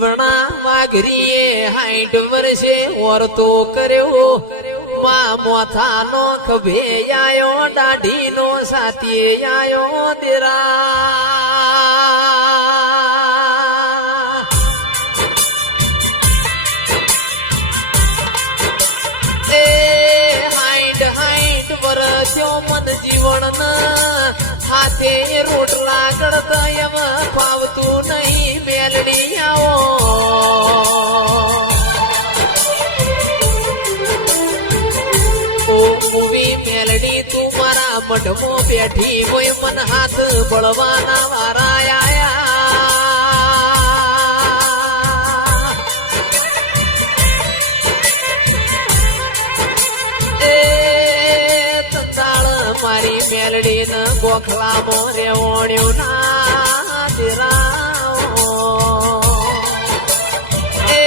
જીવણા વાઘરીએ 60 વર્ષે ઓરતો કર્યો મા મોથાનો ખભે આયો દાઢીનો સાતીએ આયો દેરા એ 60 વર્ષો મન જીવન હાથે રોટલા ગળતા એમ પાવતું નહીં મેલડી આવો મૂવી મેલડી તું મારા મઢમો બેઠી કોઈ મન હાથ બળવાના વારા આયા એ તંદાળ મારી મેલડી ન ગોખલા મોરે ઓણ્યું ના દેરાઓ એ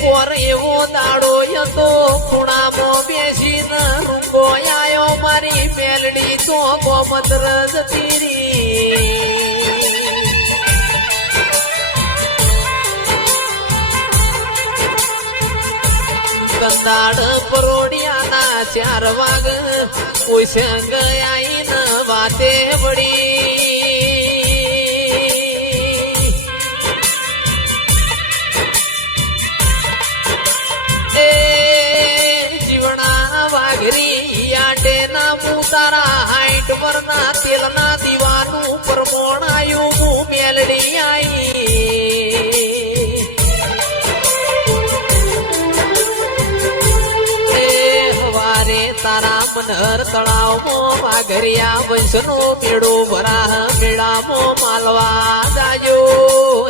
પોર એવો દાડો હતો ખૂણામાં બેસીને રૂંગો આયો મારી મેલડી તો ગોમત્ર જતી રી કંદાડ પરોડિયાના 4 વાગ કોઈ સંગ આઈને વાતે વળી એ જીવણા વાઘરી આંડે ના મુતારા 60 વરના તેલના દીવાનું પરમોણાયું હું મેલડી આઈ તારા મનહર તળાવમાં વાઘરિયા વંશનો મેળો ભરા મેળામાં માલવા જાજો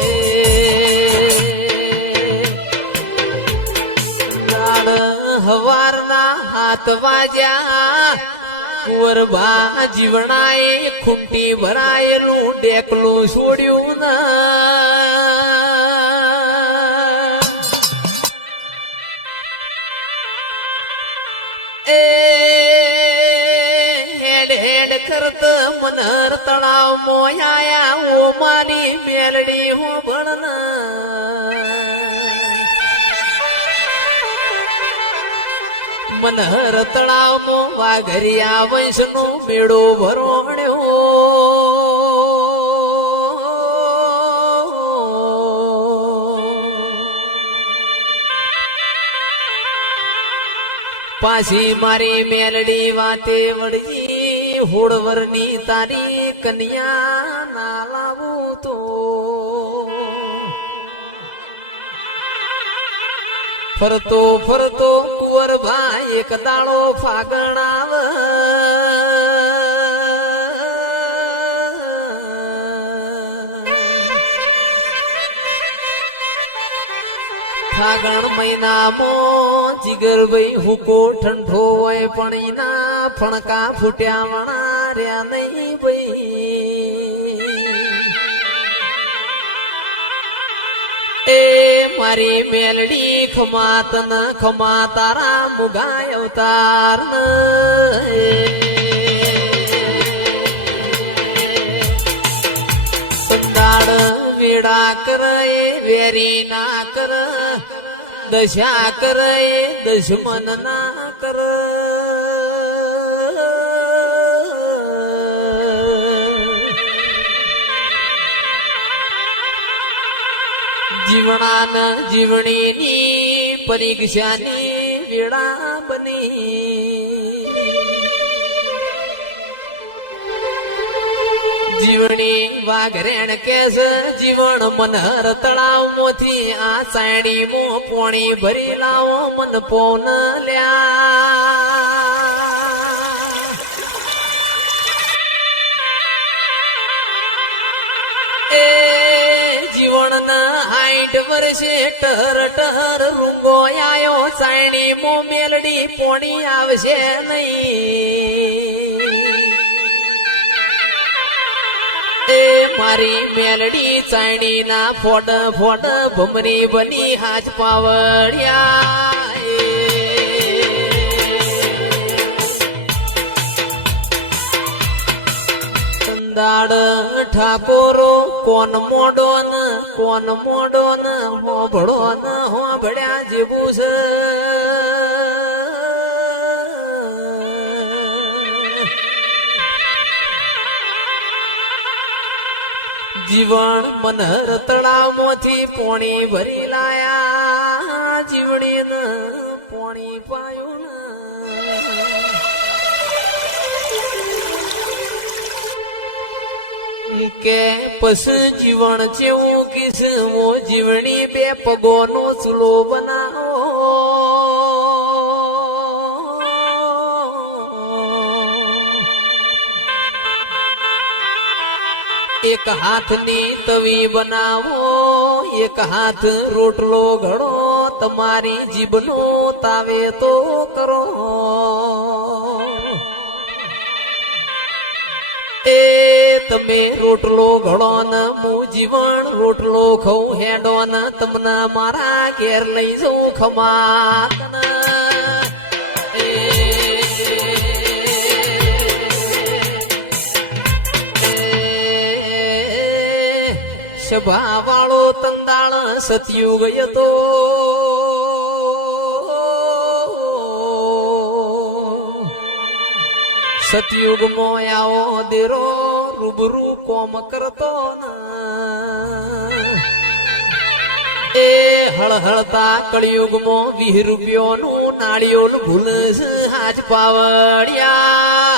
એ હવારના હાથ વાજ્યા કુંવરભા જીવણાએ ખૂંટી ભરાયેલું ડેકલું છોડ્યું ના કરત મનહર તળાવ મોયા ઓ મારી મેલડી હો ભણ મનહર તળાવ મો વાઘરિયા વંશ નો મેળો ભરોણ્યો પાછી મારી મેલડી વાતે વળજી હોળવરની તારી કન્યા ના લાવું તો ફરતો ફરતો કુંવરભા એક દાડો ફાગણ આવ ફાગણ મહિનામાં જીગરભાઈ હુકો ઠંડો હોય પણ એના ફણકા ફૂટ્યા વણા રહ્યા નહીં ભાઈ એ મારી મેલડી ખમાત ન ખમા તારા મુગાય અવતાર ન સંદાડ વેડા કરે વેરી ના કર દશા કરે દશમન ના કર જીવણાન જીવણીની પરીક્ષાની વેળા બની જીવણી વાઘરેણ કેસ જીવણ મનહર તળાવ મોથી આ સાયડી મો પોણી ભરી લાવો મન પોન લ્યા એ જીવણ ના 60 વર્ષે ટર ટર રૂંગો આયો સાયડી મો મેલડી પોણી આવશે નહીં એ મારી મેલડી ચાયણી ના ફોડ ફોડ ભમરી બની હાજ પાવડિયા તંદાડ ઠાકોરો કોન મોડો ન હોભળો ન હોભળ્યા જેવું છે જીવન મનહર તળાવમાંથી પોણી ભરી લાયા જીવણી ન પોણી પાયું કે પસ જીવન જેવું કીસ ઓ જીવણી બે પગોનો ચૂલો બનાવો એક હાથની તવી બનાવો એક હાથ રોટલો ઘડો તમારી જીભનો તાવે તો કરો એ તમે રોટલો ઘડો ને હું જીવન રોટલો ખઉં હેડો ને તમને મારા ઘેર લઈ જઉં ખમા સભા વાળો તંદાળ સતયુગ હતો સતયુગ મોયાઓ દેરો રૂબરૂ કોમ કરતો એ હળહળતા કળિયુગમાં 20 રૂપિયાનું નાળિયોલ ભૂલ હાજ પાવડિયા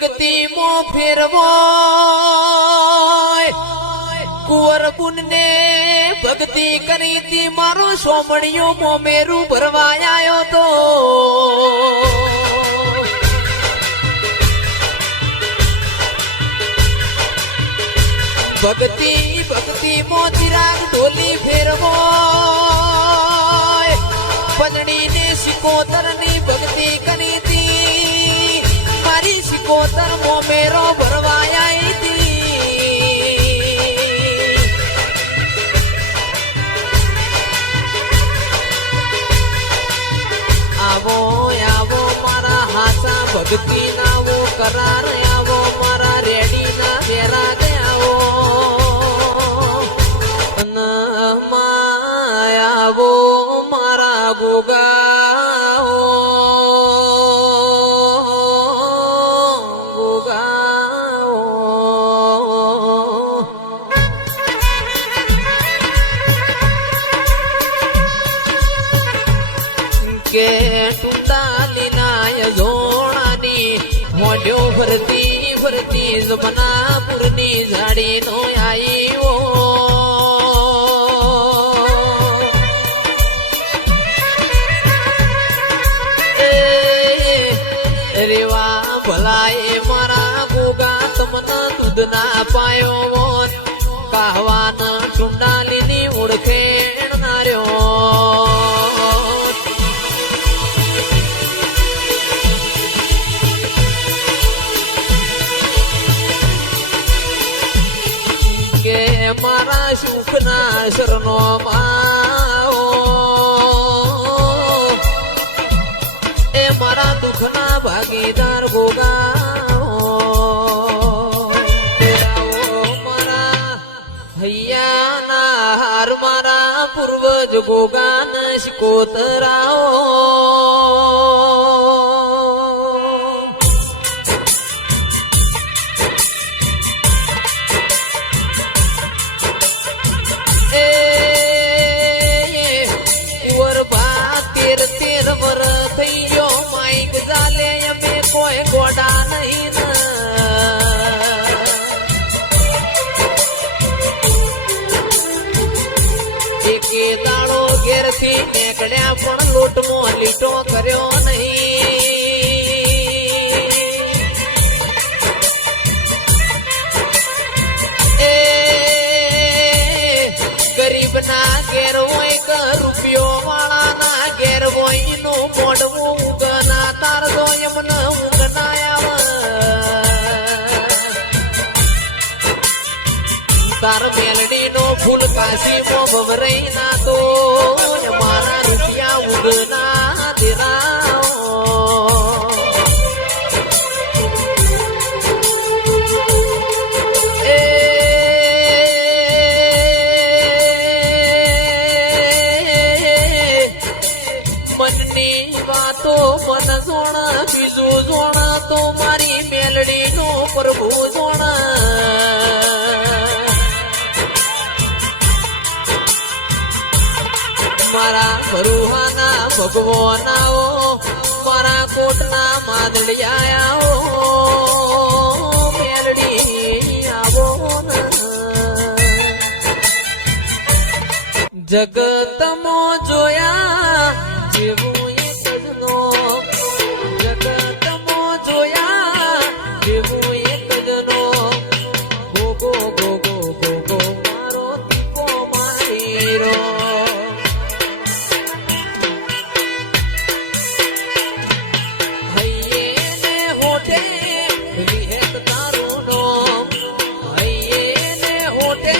ભક્તિ મો ફેરવો કુંવર બુન ને ભક્તિ કરી તી મારો સોમણિયો મોમેરું ભરવા આવ્યો તો ભક્તિ મો ચિરાગ ઢોલી ફેરવો પંદડી ને સિકોતર ની ભક્તિ કરી તી મારી સિકોતર મોમેરો ભરવા આવી તી આવો આવો મારા હાથા ભક્તિ નાવો કરાર આવો મારા રેડી ના ઘેરા આવો આવો મારા ગોગા કે ટુટાલી નાય જોણાની મોઢ્યો ફરતી જમનાપુરની ઝાડી નો આવ્યો રેવા ભલાએ મારા ગોગા તમને દૂધ ના પાયો કાહવાના ટુંડાલીની ઓળખેણ નાર્યો મારા સુખના શરણો એ મારા દુઃખના ભાગીદાર ગોગા મારા હૈયાના હાર મારા પૂર્વજ ગોગાન શિકોતરાઓ કોઈ ગોડા નહીં એકે દાડો ઘેરથી નીકળ્યા પણ લોટમાં લીટો કર્યો નહીં એ ગરીબ ના ઘેર હોય કે રૂપિયો વાળા ના ઘેર હોય નું મોઢવું ઉગના તાર દો એમને તાર મેલડી નો ફૂલ કાશી જોણ બીજું જોણ તો મારી મેલડી નો પ્રભુ જોણ મારા ભરુહાના ભગવાનાઓ મારા કોટના માદલિયાઓ મેલડી આવો ને જગતમાં જોયા જેવું એક જનો જગતમાં જોયા જેવું એક જનો ગોગો ગોગો ગોગો મારો દીપો મારીરો હૈયે ને હોઠે વિહત તારું નામ હૈયે ને હોઠે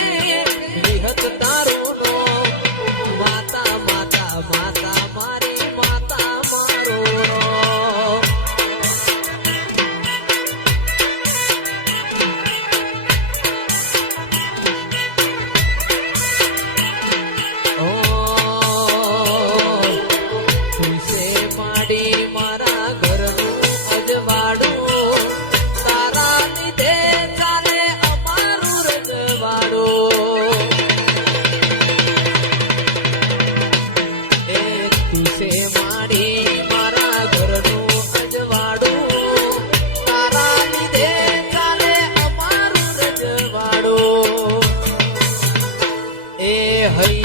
વિહત તારું નામ માતા માતા માતા મારી માતા મારો તુસે માડી મારા ઘરનું અજવાડું તારા લીધે ચાલે અમારું રજવાડું એ તુસે માડી મારા ઘરનું અજવાડું તારા લીધે ચાલે અમારું રજવાડું એ હૈ